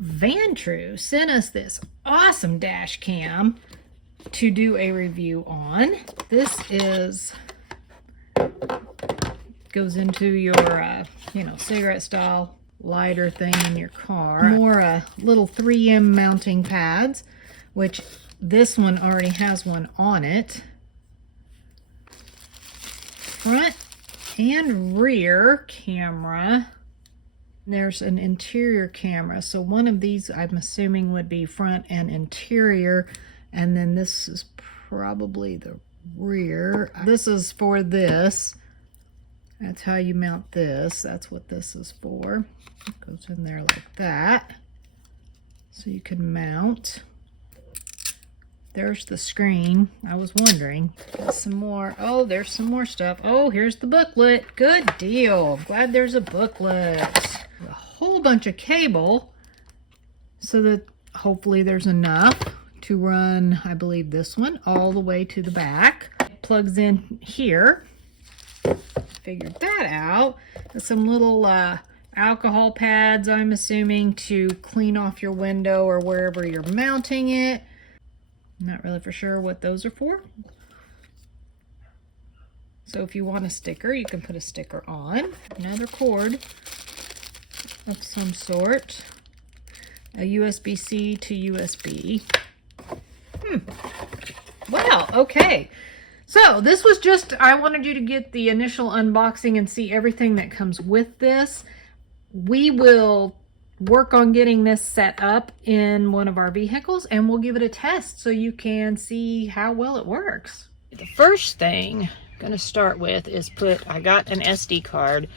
Vantrue sent us this awesome dash cam to do a review on. This goes into your cigarette style lighter thing in your car. More little 3M mounting pads, which this one already has one on it. Front and rear camera. There's an interior camera, so one of these I'm assuming would be front and interior, and then this is probably the rear. This is for this. That's how you mount this. That's what this is for. It goes in there like that, so you can mount. There's the screen. I was wondering. Got some more. Oh, there's some more stuff. Oh, here's the booklet. Good deal. Glad there's a booklet. A whole bunch of cable, so that hopefully there's enough to run, I believe, this one all the way to the back. It plugs in here. Figured that out. There's some little alcohol pads, I'm assuming, to clean off your window or wherever you're mounting it. Not really for sure what those are for. So if you want a sticker, you can put a sticker on. Another cord of some sort. A USB-C to USB. Wow, okay. So this was just, I wanted you to get the initial unboxing and see everything that comes with this. We will work on getting this set up in one of our vehicles, and we'll give it a test so you can see how well it works. The first thing I'm going to start with is I got an SD card,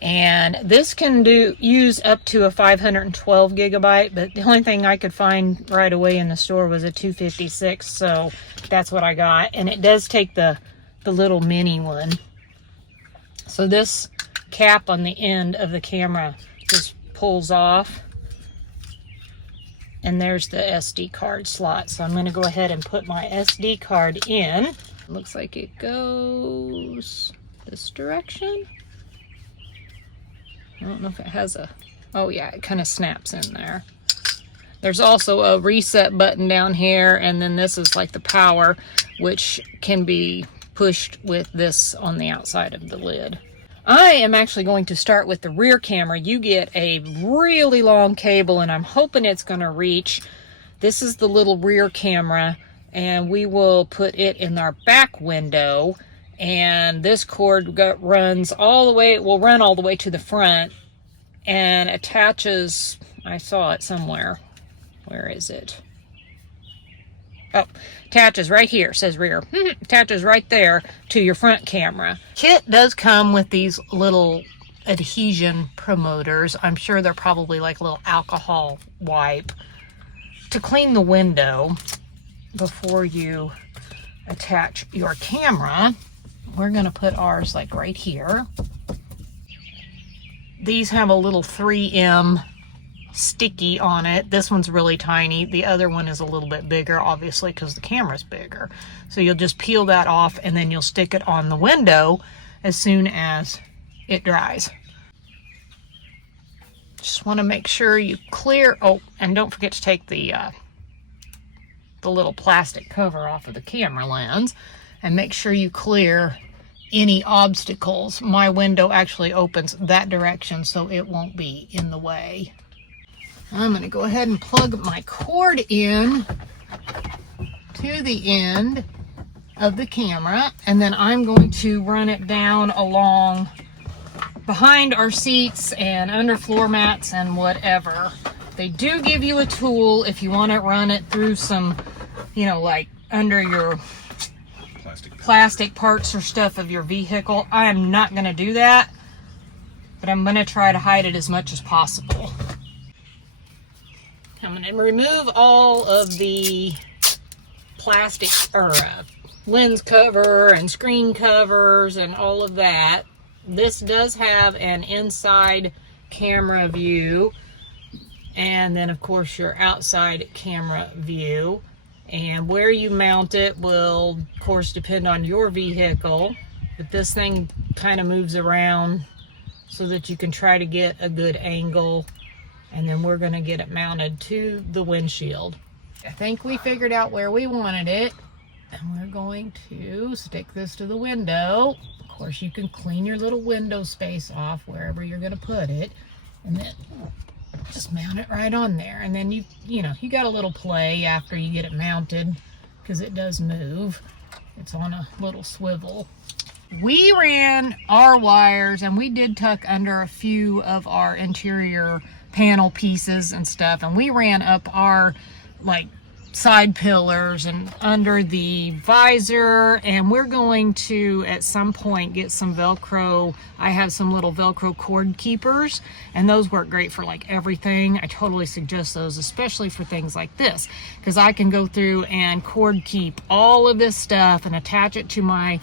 and this can use up to a 512 gigabyte, but the only thing I could find right away in the store was a 256, so that's what I got. And it does take the little mini one. So this cap on the end of the camera just pulls off, and there's the SD card slot. So I'm going to go ahead and put my SD card in. It looks like it goes this direction. I don't know if it has a, oh yeah, it kind of snaps in there. There's also a reset button down here, and then this is like the power, which can be pushed with this on the outside of the lid. I am actually going to start with the rear camera. You get a really long cable, and I'm hoping it's going to reach. This is the little rear camera, and we will put it in our back window. And this cord runs all the way, it will run all the way to the front and attaches, I saw it somewhere. Where is it? Oh, attaches right here, says rear. Attaches right there to your front camera. Kit does come with these little adhesion promoters. I'm sure they're probably like a little alcohol wipe to clean the window before you attach your camera. We're going to put ours like right here. These have a little 3M sticky on it. This one's really tiny. The other one is a little bit bigger, obviously, because the camera's bigger. So you'll just peel that off, and then you'll stick it on the window as soon as it dries. Just want to make sure you clear, oh, and don't forget to take the little plastic cover off of the camera lens, and make sure you clear any obstacles. My window actually opens that direction, so it won't be in the way. I'm going to go ahead and plug my cord in to the end of the camera, and then I'm going to run it down along behind our seats and under floor mats and whatever. They do give you a tool if you want to run it through some, like under your plastic parts or stuff of your vehicle. I am not going to do that, but I'm going to try to hide it as much as possible. I'm going to remove all of the plastic or lens cover and screen covers and all of that This does have an inside camera view, and then of course your outside camera view. And where you mount it will of course depend on your vehicle, but this thing kind of moves around so that you can try to get a good angle. And then we're going to get it mounted to the windshield. I think we figured out where we wanted it, and we're going to stick this to the window. Of course, you can clean your little window space off wherever you're going to put it, and then just mount it right on there. And then you got a little play after you get it mounted, because it does move. It's on a little swivel. We ran our wires, and we did tuck under a few of our interior panel pieces and stuff, and we ran up our like side pillars and under the visor, and we're going to at some point get some Velcro. I have some little Velcro cord keepers, and those work great for like everything. I totally suggest those, especially for things like this, because I can go through and cord keep all of this stuff and attach it to my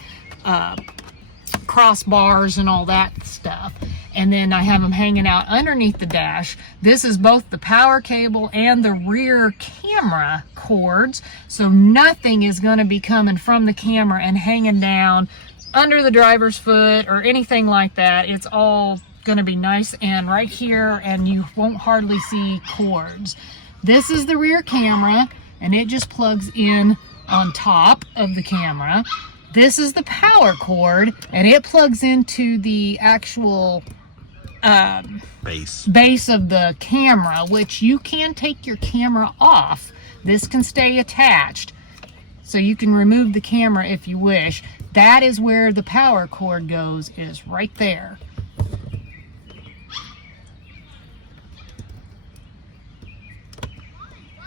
crossbars and all that stuff. And then I have them hanging out underneath the dash. This is both the power cable and the rear camera cords, so nothing is going to be coming from the camera and hanging down under the driver's foot or anything like that. It's all going to be nice and right here, and you won't hardly see cords. This is the rear camera, and it just plugs in on top of the camera. This is the power cord, and it plugs into the actual base of the camera, which you can take your camera off. This can stay attached, so you can remove the camera if you wish. That is where the power cord goes, is right there.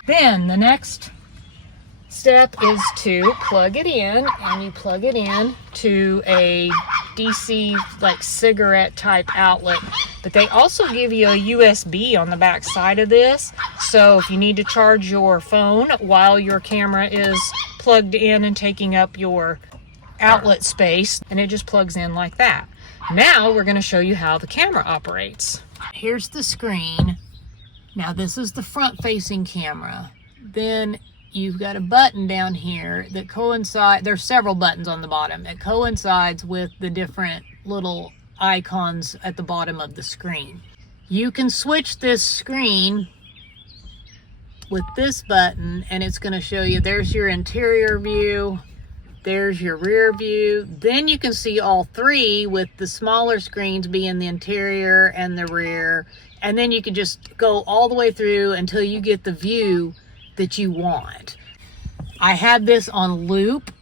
Then the next step is to plug it in, and you plug it in to a DC like cigarette type outlet, but they also give you a USB on the back side of this, so if you need to charge your phone while your camera is plugged in and taking up your outlet space, and it just plugs in like that. Now we're going to show you how the camera operates. Here's the screen. Now this is the front facing camera. Then you've got a button down here that coincides, there's several buttons on the bottom. It coincides with the different little icons at the bottom of the screen. You can switch this screen with this button, and it's going to show you, there's your interior view, there's your rear view. Then you can see all three, with the smaller screens being the interior and the rear. And then you can just go all the way through until you get the view that you want. I had this on loop.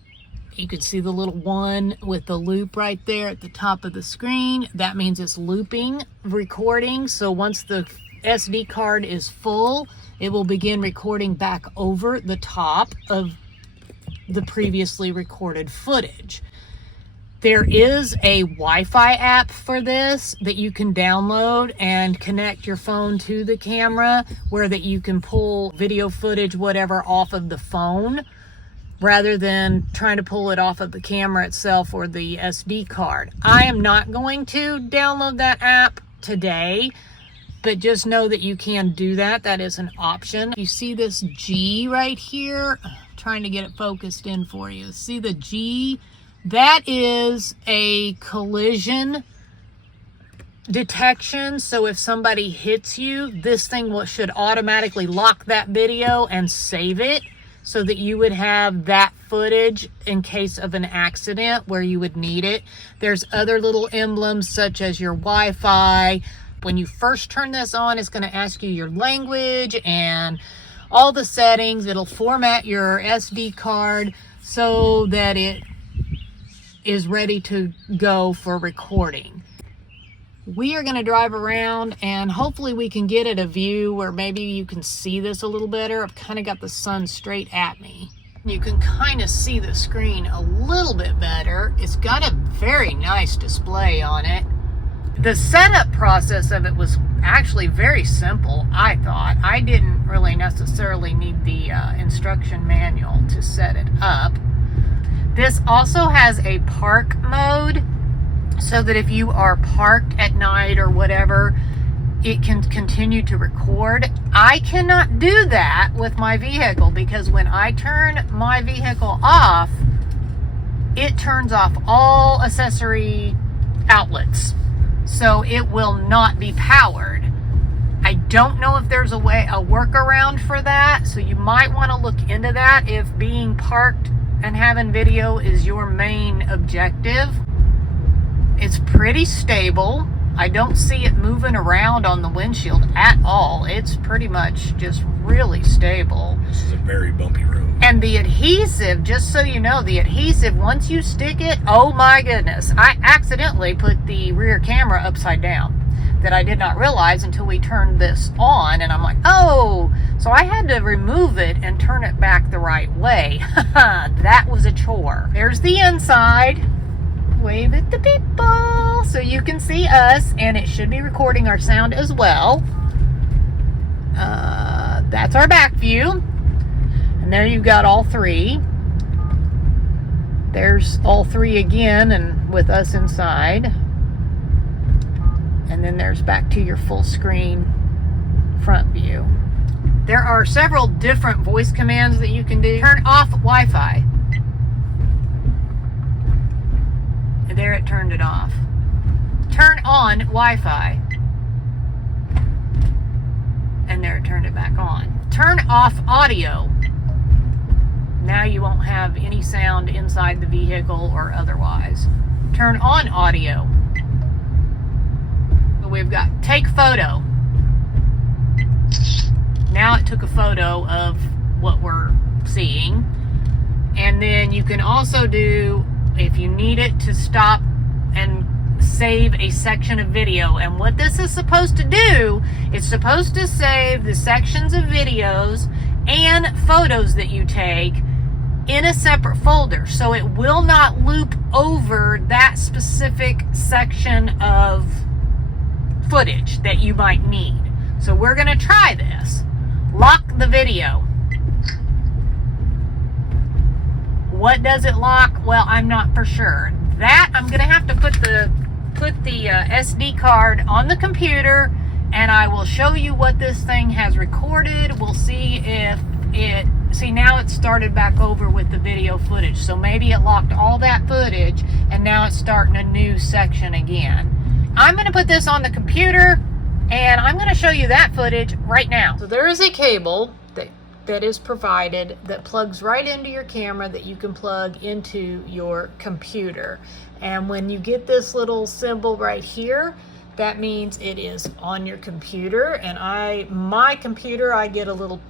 You can see the little one with the loop right there at the top of the screen. That means it's looping, recording. So once the SD card is full, it will begin recording back over the top of the previously recorded footage. There is a Wi-Fi app for this that you can download and connect your phone to the camera, where that you can pull video footage, whatever, off of the phone, rather than trying to pull it off of the camera itself or the SD card. I am not going to download that app today, but just know that you can do that. That is an option. You see this G right here? I'm trying to get it focused in for you. See the G? That is a collision detection. So if somebody hits you, this thing should automatically lock that video and save it, so that you would have that footage in case of an accident where you would need it. There's other little emblems such as your Wi-Fi. When you first turn this on, it's going to ask you your language and all the settings. It'll format your SD card so that it is ready to go for recording. We are going to drive around, and hopefully we can get at a view where maybe you can see this a little better. I've kind of got the sun straight at me. You can kind of see the screen a little bit better. It's got a very nice display on it. The setup process of it was actually very simple, I thought. I didn't really necessarily need the instruction manual to set it up. This also has a park mode, so that if you are parked at night or whatever, it can continue to record. I cannot do that with my vehicle because when I turn my vehicle off, it turns off all accessory outlets. So it will not be powered. I don't know if there's a workaround for that. So you might want to look into that if being parked and having video is your main objective. It's pretty stable. I don't see it moving around on the windshield at all. It's pretty much just really stable. This is a very bumpy road. And the adhesive, just so you know, the adhesive, once you stick it, oh my goodness. I accidentally put the rear camera upside down that I did not realize until we turned this on. And I'm like, oh, so I had to remove it and turn it back the right way. That was a chore. There's the inside. Wave at the people so you can see us, and it should be recording our sound as well. That's our back view, and there you've got all three. There's all three again, and with us inside, and then there's back to your full screen front view. There are several different voice commands that you can do. Turn off Wi-Fi. There, it turned it off. Turn on Wi-Fi. And there, it turned it back on. Turn off audio. Now you won't have any sound inside the vehicle or otherwise. Turn on audio. So we've got take photo. Now it took a photo of what we're seeing. And then you can also do, if you need it to stop and save a section of video. And what this is supposed to do, it's supposed to save the sections of videos and photos that you take in a separate folder. So it will not loop over that specific section of footage that you might need. So we're going to try this. Lock the video. What does it lock? Well, I'm not for sure. That I'm gonna have to put the SD card on the computer, and I will show you what this thing has recorded. We'll see if it, see now it's started back over with the video footage. So maybe it locked all that footage and now it's starting a new section again. I'm gonna put this on the computer and I'm gonna show you that footage right now. So there is a cable that is provided that plugs right into your camera that you can plug into your computer. And when you get this little symbol right here, that means it is on your computer. And my computer, I get a little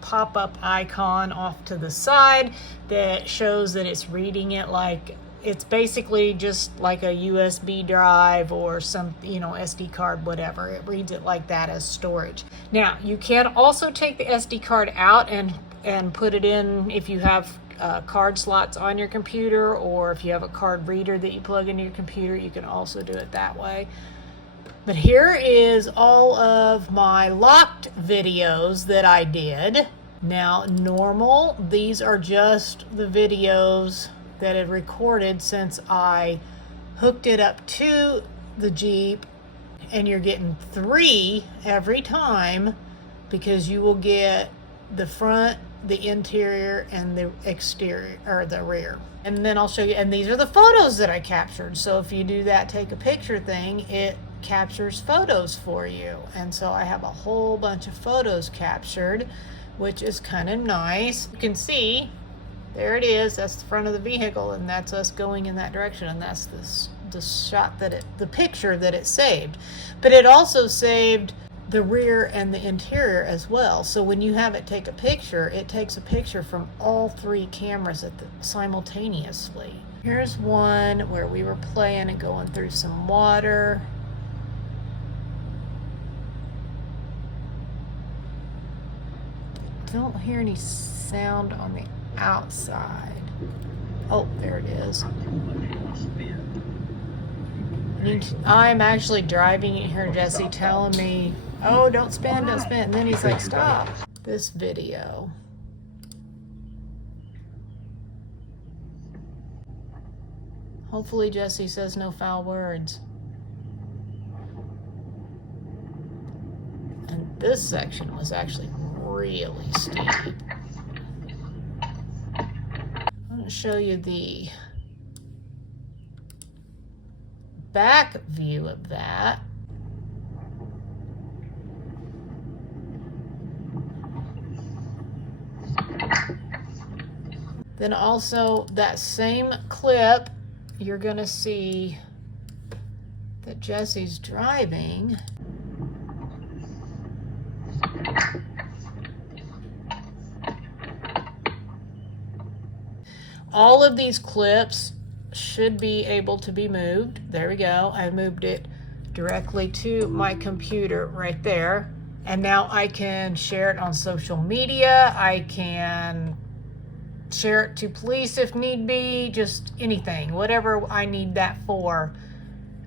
pop-up icon off to the side that shows that it's reading it, like it's basically just like a USB drive or some, SD card, whatever. It reads it like that as storage. Now, you can also take the SD card out and put it in if you have card slots on your computer, or if you have a card reader that you plug into your computer, you can also do it that way. But here is all of my locked videos that I did. Now, normal, these are just the videos that had recorded since I hooked it up to the Jeep, and you're getting 3 every time because you will get the front, the interior, and the exterior, or the rear. And then I'll show you, and these are the photos that I captured. So if you do that take a picture thing, it captures photos for you. And so I have a whole bunch of photos captured, which is kind of nice. You can see there it is. That's the front of the vehicle, and that's us going in that direction, and that's the shot the picture that it saved. But it also saved the rear and the interior as well. So when you have it take a picture, it takes a picture from all 3 cameras simultaneously. Here's one where we were playing and going through some water. Don't hear any sound on the outside. Oh, there it is. I'm actually driving it here, Jesse, telling me, oh, don't spin, don't spin. And then he's like, stop. This video. Hopefully Jesse says no foul words. And this section was actually really steep. I'm going to show you the back view of that. Then also that same clip, you're going to see that Jesse's driving. All of these clips should be able to be moved. There we go. I moved it directly to my computer right there. And now I can share it on social media. I can share it to police if need be, just anything, whatever I need that for.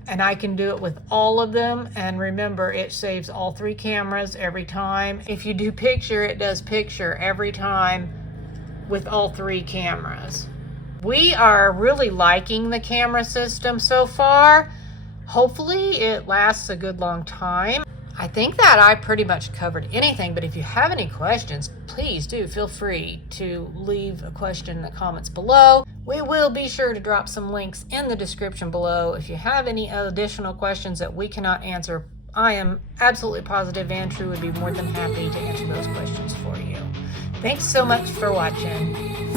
And I can do it with all of them. And remember, it saves all 3 cameras every time. If you do picture, it does picture every time with all 3 cameras. We are really liking the camera system so far. Hopefully it lasts a good long time. I think that I pretty much covered anything, but if you have any questions, please do feel free to leave a question in the comments below. We will be sure to drop some links in the description below. If you have any additional questions that we cannot answer, I am absolutely positive Vantrue would be more than happy to answer those questions for you. Thanks so much for watching.